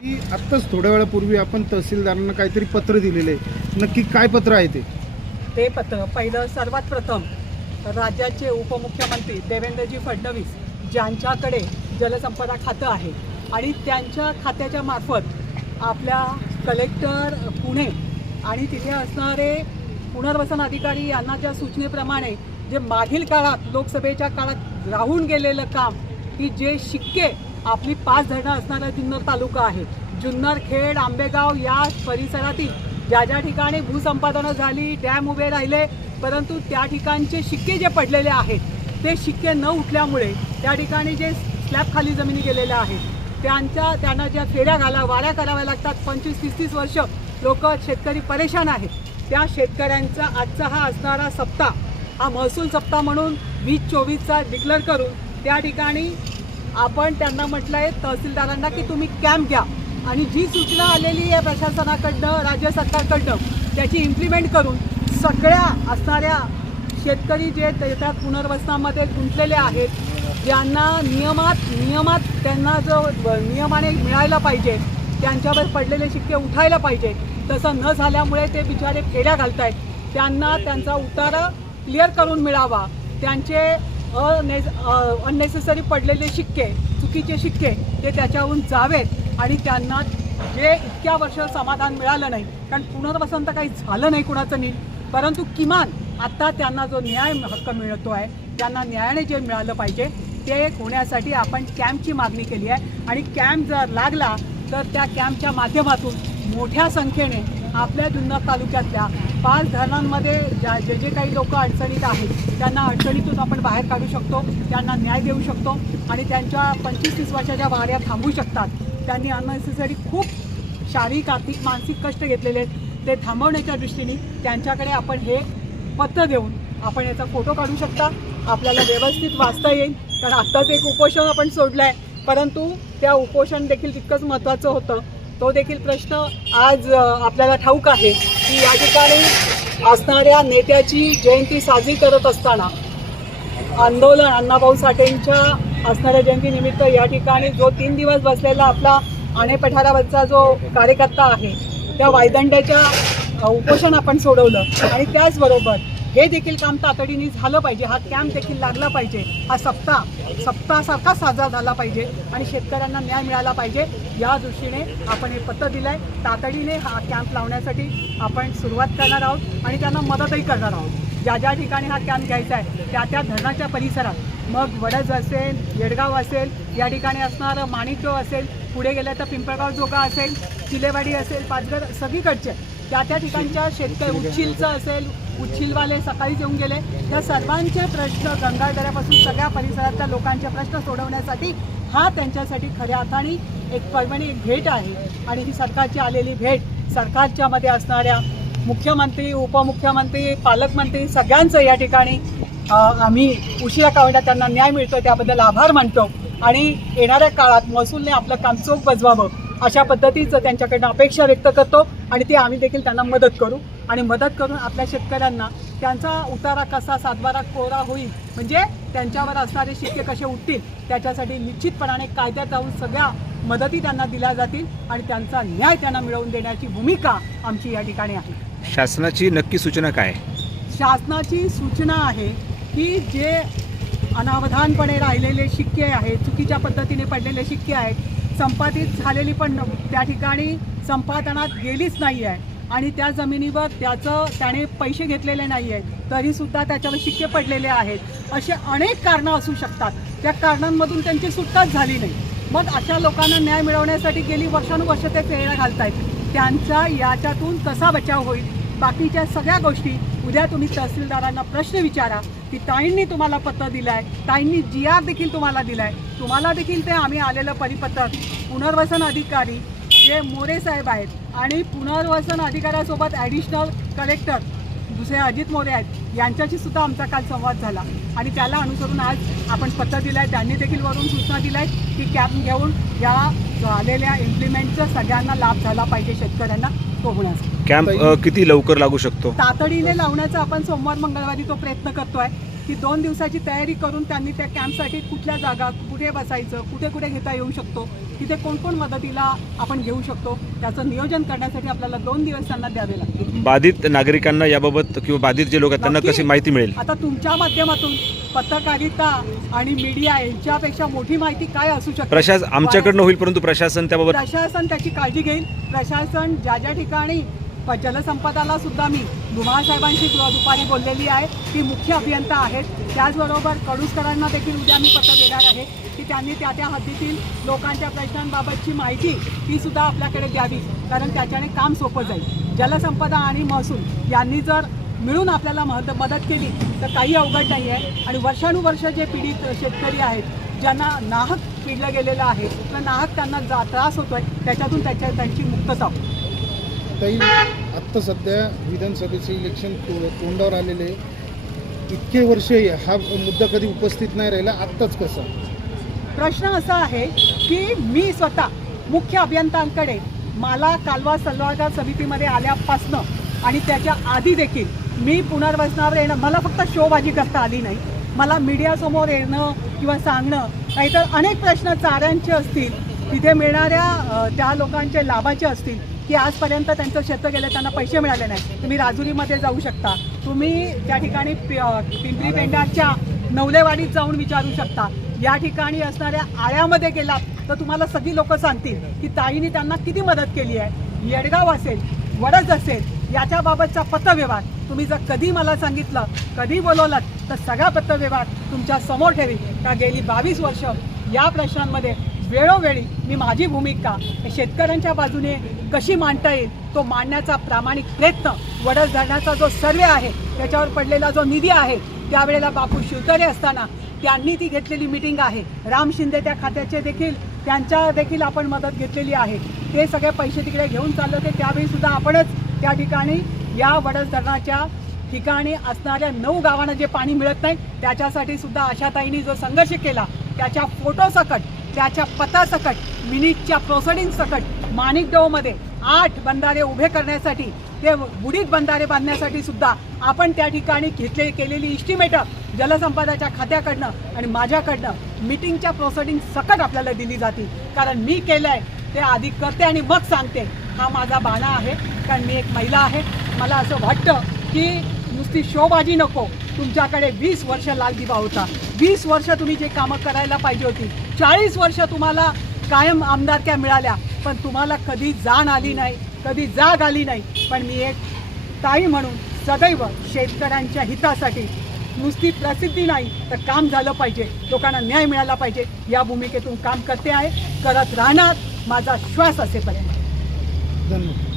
की आत्ताच थोड्या वेळापूर्वी आपण तहसीलदारांना काहीतरी पत्र दिलेले. नक्की काय पत्र आहे ते? ते पत्र पहिलं सर्वात प्रथम राज्याचे उपमुख्यमंत्री देवेंद्रजी फडणवीस ज्यांच्याकडे जलसंपदा खातं आहे आणि त्यांच्या खात्याच्या मार्फत आपल्या कलेक्टर पुणे आणि तिथे असणारे पुनर्वसन अधिकारी यांना ज्या सूचनेप्रमाणे जे मागील काळात लोकसभेच्या काळात राहून गेलेलं काम की जे शिक्के आपली पाच धरणं असणारा जुन्नर तालुका आहे. जुन्नर खेड आंबेगाव या परिसरातील ज्या ज्या ठिकाणी भूसंपादनं झाली डॅम उभे राहिले परंतु त्या ठिकाणचे शिक्के जे पडलेले आहेत ते शिक्के न उठल्यामुळे त्या ठिकाणी जे स्लॅब खाली जमिनी गेलेल्या आहेत त्यांच्या त्यांना ज्या फेऱ्या घाला वाऱ्या कराव्या लागतात पंचवीस तीस तीस वर्ष लोक शेतकरी परेशान आहेत. त्या शेतकऱ्यांचा आजचा हा असणारा सप्ताह हा महसूल सप्ताह म्हणून वीस चोवीसचा डिक्लेअर करून त्या ठिकाणी आपण त्यांना म्हटलं आहे तहसीलदारांना की तुम्ही कॅम्प घ्या. आणि जी सूचना आलेली आहे प्रशासनाकडनं राज्य सरकारकडनं त्याची इम्प्लिमेंट करून सगळ्या असणाऱ्या शेतकरी जे त्याच्यात पुनर्वसनामध्ये गुंतलेले आहेत ज्यांना नियमात नियमात त्यांना जो नियमाने मिळायला पाहिजे त्यांच्यावर पडलेले शिक्के उठायला पाहिजे. तसं न झाल्यामुळे ते बिचारे फेऱ्या घालत आहेत त्यांना त्यांचा उतारा क्लिअर करून मिळावा. त्यांचे अने अननेसेसरी पडलेले शिक्के चुकीचे शिक्के ते त्याच्याहून जावेत आणि त्यांना जे इतक्या वर्ष समाधान मिळालं नाही कारण पुनर्वसन तर काही झालं नाही कुणाचं नीट परंतु किमान आता त्यांना जो न्याय हक्क मिळतो आहे त्यांना न्यायाने जे मिळालं पाहिजे ते होण्यासाठी आपण कॅम्पची मागणी केली आहे. आणि कॅम्प जर लागला तर त्या कॅम्पच्या माध्यमातून मोठ्या संख्येने आपल्या जुन्नर तालुक्यातल्या पाच धरणांमध्ये ज्या जे जे काही लोक अडचणीत आहेत त्यांना अडचणीतून आपण बाहेर काढू शकतो त्यांना न्याय देऊ शकतो आणि त्यांच्या पंचवीस तीस वर्षाच्या वाऱ्या थांबू शकतात त्यांनी अननेसेसरी खूप शारीरिक आर्थिक मानसिक कष्ट घेतलेले आहेत. ते थांबवण्याच्या दृष्टीने त्यांच्याकडे आपण हे पत्र देऊन आपण याचा फोटो काढू शकता. आपल्याला व्यवस्थित वाचता येईल. कारण आत्ताच एक उपोषण आपण सोडलं आहे परंतु त्या उपोषण देखील तितकंच महत्त्वाचं होतं. तो देखील प्रश्न आज आपल्याला ठाऊक आहे की या ठिकाणी असणाऱ्या नेत्याची जयंती साजरी करत असताना आंदोलन अण्णाभाऊ साठेंच्या असणाऱ्या जयंतीनिमित्त या ठिकाणी जो तीन दिवस बसलेला आपला आणे पठारावरचा जो कार्यकर्ता आहे त्या वायदंड्याच्या उपोषण आपण सोडवलं. आणि त्याचबरोबर हे देखील काम तातडीने झालं पाहिजे. हा कॅम्प देखील लागला पाहिजे. हा सप्ताह सप्ताहासारखा साजरा झाला पाहिजे आणि शेतकऱ्यांना न्याय मिळाला पाहिजे. या दृष्टीने आपण हे पत्र दिलं आहे तातडीने हा कॅम्प लावण्यासाठी आपण सुरुवात करणार आहोत आणि त्यांना मदतही करणार आहोत. ज्या ज्या ठिकाणी हा कॅम्प घ्यायचा आहे त्या त्या धरणाच्या परिसरात. मग वडज असेल येडगाव असेल या ठिकाणी असणारं माणिकगाव असेल पुढे गेलं तर पिंपळगाव जोगा असेल चिलेवाडी असेल पाचगड सगळीकडचे. त्या त्या ठिकाणच्या शेतकरी उच्छिलचं असेल उच्छिलवाले सकाळीच येऊन गेले. त्या सर्वांचे प्रश्न गंगाधऱ्यापासून सगळ्या परिसरातल्या लोकांचे प्रश्न सोडवण्यासाठी हा त्यांच्यासाठी खऱ्या अर्थाने एक परभणी एक भेट आहे. आणि ही सरकारची आलेली भेट सरकारच्या मध्ये असणाऱ्या मुख्यमंत्री उपमुख्यमंत्री पालकमंत्री सगळ्यांचं या ठिकाणी आम्ही उशिरा कावडा त्यांना न्याय मिळतो त्याबद्दल आभार मानतो. आणि येणाऱ्या काळात महसूलने आपलं काम चोख बजवावं. अशा पद्धतीचं त्यांच्याकडनं अपेक्षा व्यक्त करतो आणि ते आम्ही देखील त्यांना मदत करू आणि मदत करून आपल्या शेतकऱ्यांना त्यांचा उतारा कसा सातबारा कोरा होईल म्हणजे त्यांच्यावर असणारे शिक्के कसे उठतील त्याच्यासाठी निश्चितपणाने कायद्यात जाऊन सगळ्या मदती त्यांना दिल्या जातील आणि त्यांचा न्याय त्यांना मिळवून देण्याची भूमिका आमची या ठिकाणी आहे शासनाची नक्की सूचना काय? शासनाची सूचना आहे की जे अनावधानपणे राहिलेले शिक्के आहेत चुकीच्या पद्धतीने पडलेले शिक्के आहेत संपादित झालेली पण त्या ठिकाणी संपादनात गेलीच नाही आहे. आणि त्या जमिनीवर त्याचं त्याने पैसे घेतलेले नाही आहेत. तरीसुद्धा त्याच्यावर शिक्के पडलेले आहेत. असे अनेक कारणं असू शकतात. त्या कारणांमधून त्यांची सुटकाच झाली नाही. मग अशा लोकांना न्याय मिळवण्यासाठी गेली वर्षानुवर्ष ते फेऱ्या घालतायत. त्यांचा याच्यातून कसा बचाव होईल? बाकीच्या सगळ्या गोष्टी उद्या तुम्ही तहसीलदारांना प्रश्न विचारा की ताईंनी तुम्हाला पत्र दिलं आहे ताईंनी जी आर देखील तुम्हाला दिला आहे तुम्हाला देखील ते आम्ही आलेलं परिपत्रक पुनर्वसन अधिकारी जे मोरे साहेब आहेत आणि पुनर्वसन अधिकाऱ्यासोबत ॲडिशनल कलेक्टर दुसरे अजित मोरे आहेत यांच्याशी सुद्धा आमचा काल संवाद झाला. आणि त्याला अनुसरून आज आपण पत्र दिलं आहे त्यांनी देखील वरून सूचना दिल्या आहेत की कॅब घेऊन या झालेल्या इम्प्लिमेंटचा सगळ्यांना लाभ झाला पाहिजे शेतकऱ्यांना. तो होण्याचा कॅम्प किती लवकर लागू शकतो? तातडीने लावण्याचा आपण सोमवार मंगळवारी तो प्रयत्न करतोय. की दोन दिवसाची तयारी करून त्यांनी त्या कॅम्पसाठी कुठल्या जागा कुठे बसायचं कुठे कुठे घेता येऊ शकतो तिथे कोण कोण मदतीला आपण घेऊ शकतो त्याचं नियोजन करण्यासाठी आपल्याला दोन दिवस त्यांना द्यावे लागतील. बाधित नागरिकांना याबाबत किंवा बाधित जे लोक आहेत त्यांना. कशी माहिती मिळेल? आता तुमच्या माध्यमातून पत्रकारिता आणि मीडिया यांच्यापेक्षा मोठी माहिती काय असू शकते? प्रशासन आमच्याकडनं होईल परंतु प्रशासन त्याबाबत प्रशासन त्याची काळजी घेईल. प्रशासन ज्या ज्या ठिकाणी जलसंपदाला सुद्धा मी धुमाळ साहेबांशी दुपारी बोललेली आहे. ती मुख्य अभियंता आहेत. त्याचबरोबर कडूसकरांना देखील उद्या मी पत्र देणार आहे की त्यांनी त्या त्या हद्दीतील लोकांच्या प्रश्नांबाबतची माहिती ती सुद्धा आपल्याकडे द्यावी. कारण त्याच्याने काम सोपं जाईल. जलसंपदा आणि महसूल यांनी जर मिळून आपल्याला मद मदत केली तर काही अवघड नाही आहे. आणि वर्षानुवर्ष जे पीडित शेतकरी आहेत ज्यांना नाहक पिडलं गेलेलं आहे किंवा नाहक त्यांना जा त्रास होतो आहे त्याच्यातून त्याच्या त्यांची मुक्तता होईल. ताई आत्ता सध्या विधानसभेचे इलेक्शन तो- तोंडावर आलेले इतके वर्ष हा मुद्दा कधी उपस्थित नाही राहिला आत्ताच कसा? प्रश्न असा आहे की मी स्वतः मुख्य अभियंत्यांकडे मला कालवा सल्लागार समितीमध्ये आल्यापासनं आणि त्याच्या आधी देखील मी पुनर्वसनावर येणं मला फक्त शोबाजी करता आली नाही. मला मीडियासमोर येणं किंवा सांगणं नाहीतर अनेक प्रश्न चाऱ्यांचे असतील. तिथे मिळणाऱ्या त्या लोकांचे लाभाचे असतील. की आजपर्यंत त्यांचं शेतं गेलं त्यांना पैसे मिळाले नाही तुम्ही राजुरीमध्ये जाऊ शकता. तुम्ही त्या ठिकाणी पिंपरी पेंडाच्या नवलेवाडीत जाऊन विचारू शकता. या ठिकाणी असणाऱ्या आळ्यामध्ये गेलात तर तुम्हाला सगळी लोक सांगतील की ताईने त्यांना किती मदत केली आहे. येडगाव असेल वडज असेल याच्याबाबतचा पत्रव्यवहार तुम्ही जर कधी मला सांगितलं कधी बोलवलं तर सगळा पत्रव्यवहार तुमच्यासमोर ठेवी का गेली बावीस वर्ष या प्रश्नांमध्ये वेळोवेळी मी माझी भूमिका शेतकऱ्यांच्या बाजूने कशी मांडता येईल तो मांडण्याचा प्रामाणिक प्रयत्न वडस धरणाचा जो सर्वे आहे त्याच्यावर पडलेला जो निधी आहे त्यावेळेला बापू शिवतरे असताना त्यांनी ती घेतलेली मिटिंग आहे. राम शिंदे त्या खात्याचे देखील त्यांच्या देखील आपण मदत घेतलेली आहे. ते सगळे पैसे तिकडे घेऊन चालले होते. त्यावेळी सुद्धा आपणच त्या ठिकाणी या वडस धरणाच्या ठिकाणी असणाऱ्या नऊ गावांना जे पाणी मिळत नाही त्याच्यासाठी सुद्धा आशाताईंनी जो संघर्ष केला त्याच्या फोटोसकट त्याच्या पतासकट मिनिटच्या प्रोसडिंगसकट माणिकडोमध्ये आठ बंधारे उभे करण्यासाठी ते बुडीत बंधारे बांधण्यासाठी सुद्धा आपण त्या ठिकाणी घेतले केलेली इस्टिमेटं जलसंपदाच्या खात्याकडनं आणि माझ्याकडनं मिटिंगच्या प्रोसिडिंग सकट आपल्याला दिली जातील. कारण मी केलं आहे ते आधी करते आणि मग सांगते. हा माझा बाणा आहे कारण मी एक महिला आहे. मला असं वाटतं की नुसती शोबाजी नको. तुमच्याकडे वीस वर्ष लाल दिवा होता. वीस वर्ष तुम्ही जे कामं करायला पाहिजे होती चाळीस वर्ष तुम्हाला कायम आमदारक्या मिळाल्या पण तुम्हाला कधी जाण आली नाही कधी जाग आली नाही. पण मी एक ताई म्हणून सदैव शेतकऱ्यांच्या हितासाठी नुसती प्रसिद्धी नाही तर काम झालं पाहिजे लोकांना न्याय मिळाला पाहिजे या भूमिकेतून काम करते आहे करत राहणार माझा श्वास असेपर्यंत. धन्यवाद.